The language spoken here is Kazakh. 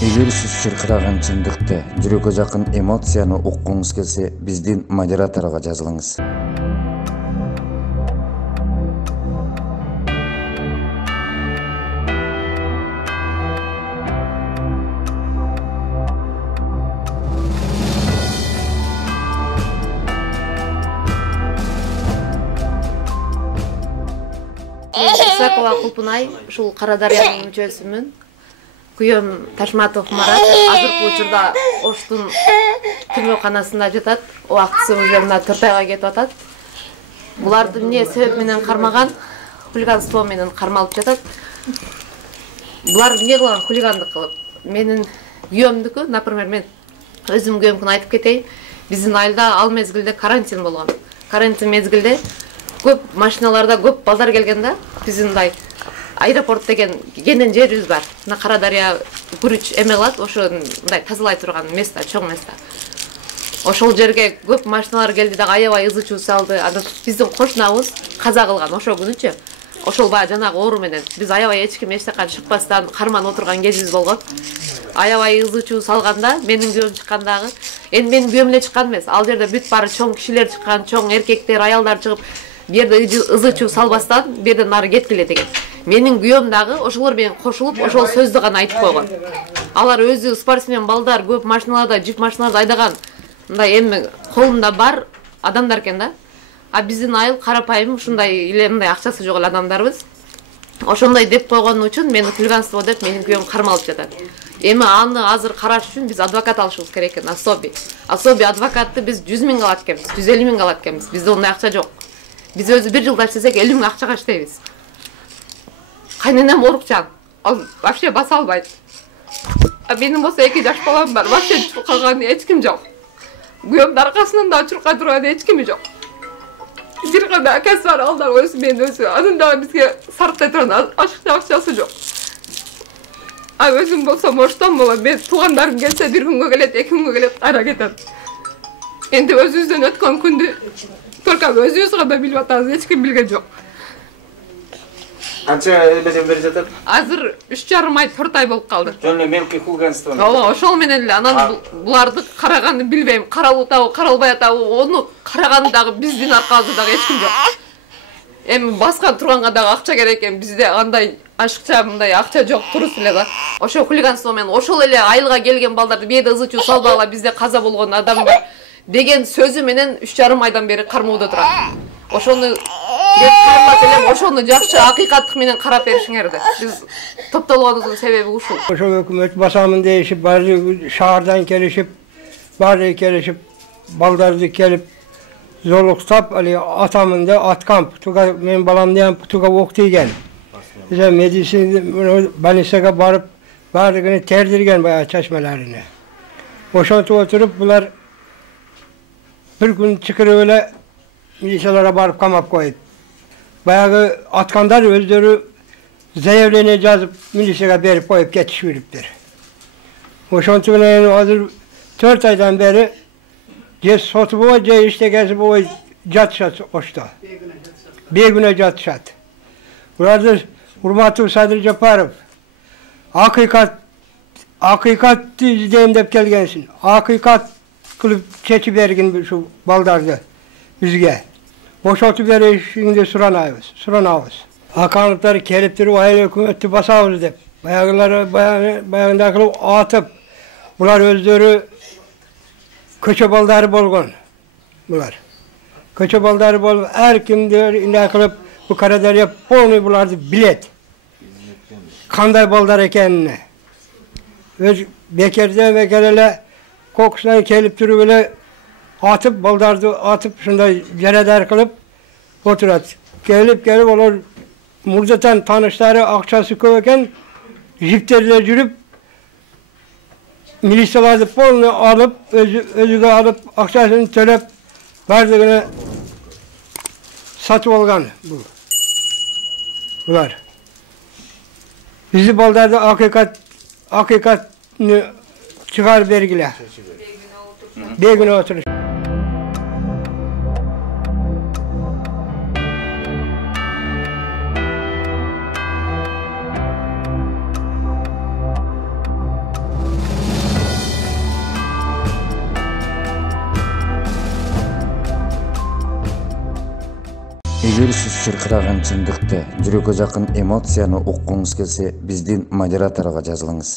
Эгер сиз чыркыраган чындыкты, жүрөккө жакын эмоцияны уккуңуз келсе, биздин модераторго жазылыңыз. Исакова Кулпунай, ушул Кара Дарыянын мүчөсүмүн. Күйөөм Ташматов Марат азыркы учурда Оштун түрмөканасында жатат. Убактысы уже мына 4 айга кетип атат. Буларды эмне себеп менен кармаган? Хулиганство менен кармалып жатат. Булар эмне кылган хулигандык кылып? Менин күйөөмдүкү, например, мен өзүм күйөөмкүн айтып кетейин. Биздин айылда ал мезгилде карантин болгон. Карантин мезгилде көп машиналарда көп балдар келген да. Биздин мындай аэропорт деген кенен жерибиз бар. Мына Кара Дарыя күрүч эме кылат, ошо мындай тазалай турган место, чоң место. Ошол жерге көп машиналар келди да аябай ызы чуу салды. Анда биздин кошунабыз каза кылган ошол күнүчү. Ошол баягы жанагы оору менен биз аябай эч ким эч жака чыкпастан карман отурган кезибиз болгон. Аябай ызы чуу салганда менин күйөөм чыккан дагы. Эми менин күйөөм эле чыккан эмес. Ал жерде бүт баары чоң кишилер чыккан, чоң эркектер, аялдар чыгып, бу жерде ызы чуу салбастан бу жерден нары кеткиле деген. Менин күйөөм дагы ошолор менен кошулуп, ошол сөздү гана айтып койгон. Алар өзү спортсмен балдар, көп машиналарда, джип машиналарда айдаган. Мындай эми колунда бар адамдар экен да. А биздин айыл карапайым ушундай эле мындай акчасы жок эле адамдарбыз. Ошондой деп койгон үчүн мени хулиганство деп менин күйөөм кармалып жатат. Эми аны азыр караш үчүн биз адвокат алышыбыз керек экен, особи адвокатты биз 100 000 алат экенбиз, 150 000 алат экенбиз. Бизде ондай акча жок. Биз өзү 1 жылда иштесек 50 000 акчага иштейбиз. Кайненем орукчан. Ал вообще баса албайт. А менин болсо 2 жаш балам бар. Вообще чуркаган эч ким жок. Күйөөмдүн аркасынан да чуркай турган эч ким жок. Бир гана акасы бар, ал да өзү менин өзү. Анын да бизге сарктай турган ашыкча акчасы жок. А өзүм болсом Оштон болом. Мен туугандарым келсе 1 күнгө келет, 2 күнгө келет, кайра кетет. Энди өзүбүздөн өткөн күндү только өзүбүз гана билип атабыз, эч ким билген жок. Канча эбеден бери жатат? Азыр 3,5 ай, 4 ай болуп калды. Жөн эле мелкий хулиганство. Ооба, ошол менен эле анан буларды караганды билбейм. Каралып атабы, каралбай атабы, ону караганы дагы биздин аркабызда дагы эч ким жок. Эми баскан турганга дагы акча керек экен. Бизде андай ашыкча мындай акча жок, туруп эле да. Ошо хулиганство менен ошол эле айылга келген балдарды бияда ызы чуу салбагыла, бизде каза болгон адам бар деген сөзү менен 3,5 айдан бери кармоодо турат. Ошону деп кармап элем, ошону жакшы акыйкаттык менен карап беришиңер деп. Биз топтолгонубуздун себеби ушул. Ошол өкмөт басамын дейишип, баары шаардан келишип, балдарды келип золуктап, али атамын да аткамп, туга мен баламды туга окуйген. Бизе медицина больницага барып, баардыгын тердирген баягы чачмаларыны. Ошентип отуруп булар bir gün çıkırıp öyle miliselere barıp kamap koyup. Bayağı atkanlar özleri zayıflığını yazıp miliseye berip koyup geçişviriptir. O şontuğuna hazır 4 aydan beri ces sotup o, ce işte gezip o catşat oşta. Bir güne catşat. Burada Hurmatı Sadri Caparov, hakikat izleyim dep gelgensin. Hakikat kılıp çeçip vergin şu baldardı bizge. Boşaltıp verişinde suranağız. Hakanlıkları keliptir, o aile hükümeti basağız dep. Bayağında kılıp atıp, bunlar özleri köçe baldarı bolgon. Bunlar. Köçe baldarı bolgon. Her kimdir, indi kılıp bu Kara Darya polnu bulardı bilet. Kanday baldar ekenine. Bekerele kokusuna kelip turu böyle atıp baldardı atıp şunda yereder kılıp oturat. Gelip olur murdatan tanışları akçası koyarken jiplerle yürüp milisalarda polunu alıp özüge alıp akçasını tölep vardığını satıp olgan bunlar. Bizi baldarda hakikatini çıkar vergiler. Bir güne oturur. Эгер сиз чыркыраган чындыкты, жүрөккө жакын эмоцияны уккуңуз келсе, биздин модераторго жазылыңыз.